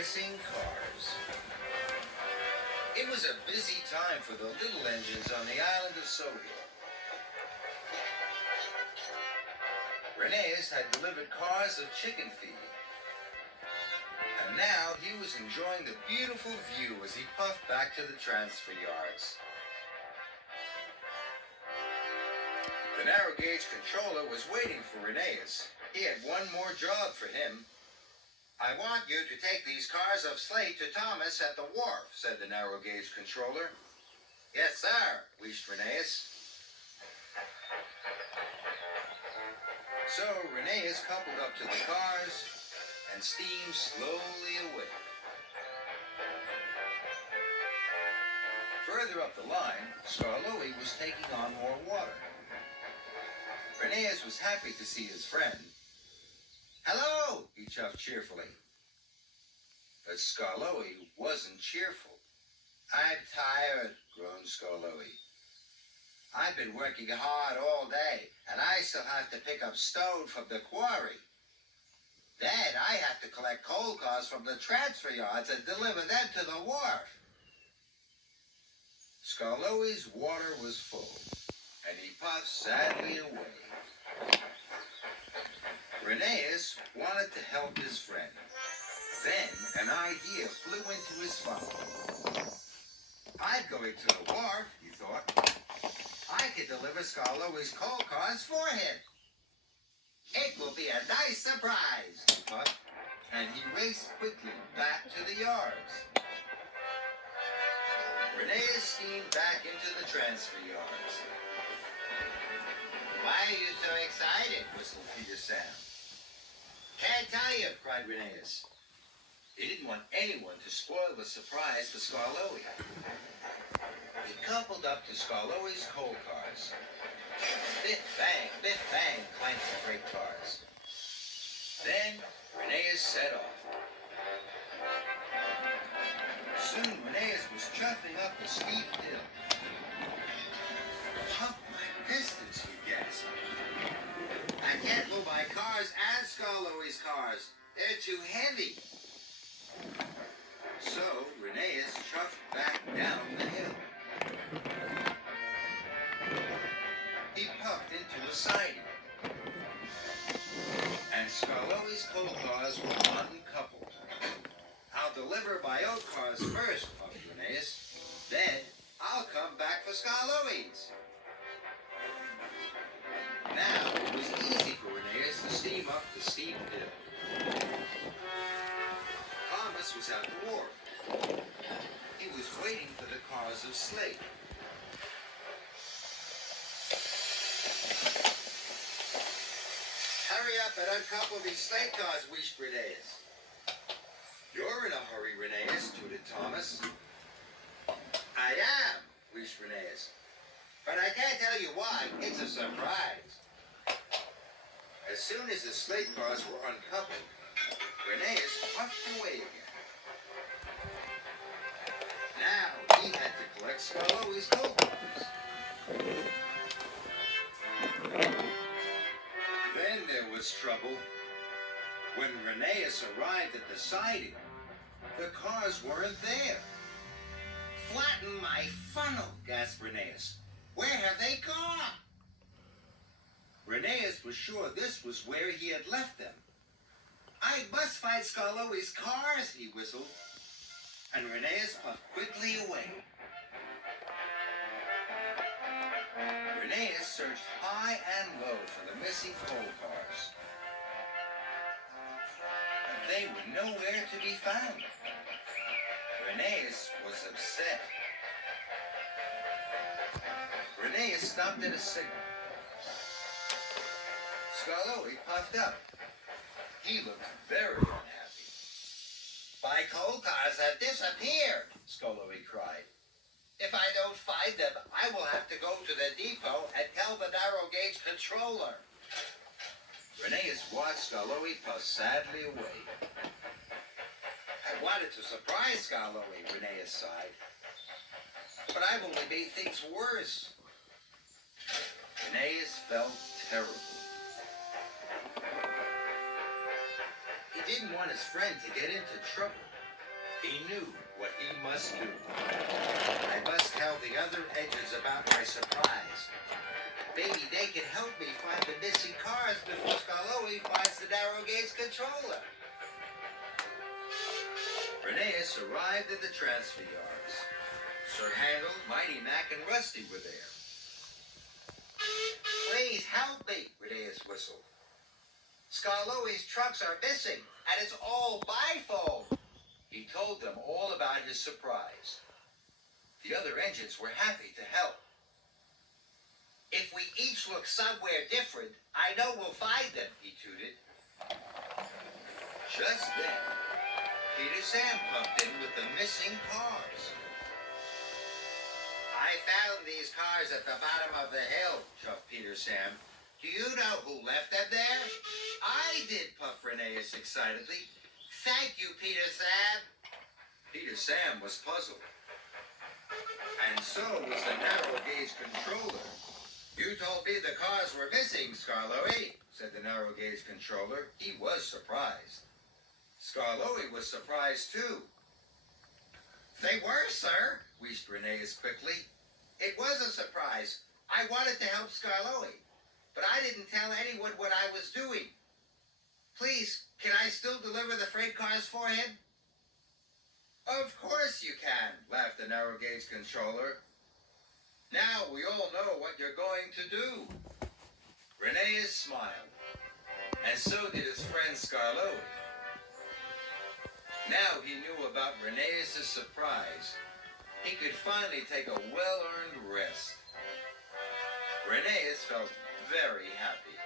Missing cars. It was a busy time for the little engines on the island of Soda. Reneus had delivered cars of chicken feed. And now he was enjoying the beautiful view as he puffed back to the transfer yards. The narrow gauge controller was waiting for Reneus. He had one more job for him. "I want you to take these cars of slate to Thomas at the wharf," said the narrow gauge controller. "Yes, sir," wheezed Reneus. So Reneus coupled up to the cars and steamed slowly away. Further up the line, Skarloey was taking on more water. Reneus was happy to see his friend. "Hello," he chuffed cheerfully. But Skarloey wasn't cheerful. "I'm tired," groaned Skarloey. "I've been working hard all day, and I still have to pick up stone from the quarry. Then I have to collect coal cars from the transfer yards and deliver them to the wharf." Skarloey's water was full, and he puffed sadly away. Reneus wanted to help his friend. Then an idea flew into his funnel. "I'm going to the wharf," he thought. "I can deliver Skarloey's coal cars for him. It will be a nice surprise," he thought, and he raced quickly back to the yards. Reneus steamed back into the transfer yards. "Why are you so excited?" whistled Peter Sam. "Can't tell you," cried Reneus. He didn't want anyone to spoil the surprise for Skarloey. He coupled up to Skarloey's coal cars. Biff bang, clanked the freight cars. Then Reneus set off. Soon Reneus was chuffing up a steep hill. "Pump my pistons," he gasped. "I can't move my cars and Skarloey's cars. They're too heavy." So Reneus chuffed back down the hill. He puffed into a siding. And Skarloey's coal cars were uncoupled. "I'll deliver my own cars first," puffed Reneus. "Then I'll come back for Skarloey's." Now it was easy for Reneus to steam up the steep hill. Thomas was at the wharf. He was waiting for the cars of slate. "Hurry up and uncouple these slate cars," wheezed Reneus. "You're in a hurry, Reneus," tooted Thomas. "I am," wheezed Reneus. "But I can't tell you why. It's a surprise." As soon as the slate cars were uncoupled, Reneus puffed away again. Now he had to collect Skarloey's coal cars. Then there was trouble. When Reneus arrived at the siding, the cars weren't there. "Flatten my funnel," gasped Reneus. "Where have they gone?" Reneus was sure this was where he had left them. "I must find Skarloey's cars," he whistled. And Reneus puffed quickly away. Reneus searched high and low for the missing coal cars. But they were nowhere to be found. Reneus was upset. Reneus stopped at a signal. Skarloey puffed up. He looked very unhappy. "My coal cars have disappeared," Skarloey cried. "If I don't find them, I will have to go to the depot and tell the narrow gauge controller." Reneus watched Skarloey puff sadly away. "I wanted to surprise Skarloey," Reneus sighed. "But I've only made things worse." Reneus felt terrible. He didn't want his friend to get into trouble. He knew what he must do. I must tell the other edges about my surprise. Maybe they can help me find the missing cars before Skarloey finds the narrow gauge controller. Rheneas arrived at the transfer yards. Sir Handel, Mighty Mac, and Rusty were there. Please help me, Rheneas whistled. Skarloey's trucks are missing, and it's all my fault. He told them all about his surprise. The other engines were happy to help. If we each look somewhere different, I know we'll find them, he tooted. Just then, Peter Sam pumped in with the missing cars. I found these cars at the bottom of the hill, chuffed Peter Sam. Do you know who left them there? I did, puffed Rheneas excitedly. Thank you, Peter Sam. Peter Sam was puzzled. And so was the narrow gauge controller. You told me the cars were missing, Skarloey, said the narrow gauge controller. He was surprised. Skarloey was surprised too. They were, sir, wheezed Rheneas quickly. It was a surprise. I wanted to help Skarloey, but I didn't tell anyone what I was doing. Please, can I still deliver the freight cars for him? Of course you can, laughed the narrow gauge controller. Now we all know what you're going to do. Rheneas smiled, and so did his friend Skarloey. Now he knew about Rheneas' surprise. He could finally take a well-earned rest. Rheneas felt very happy.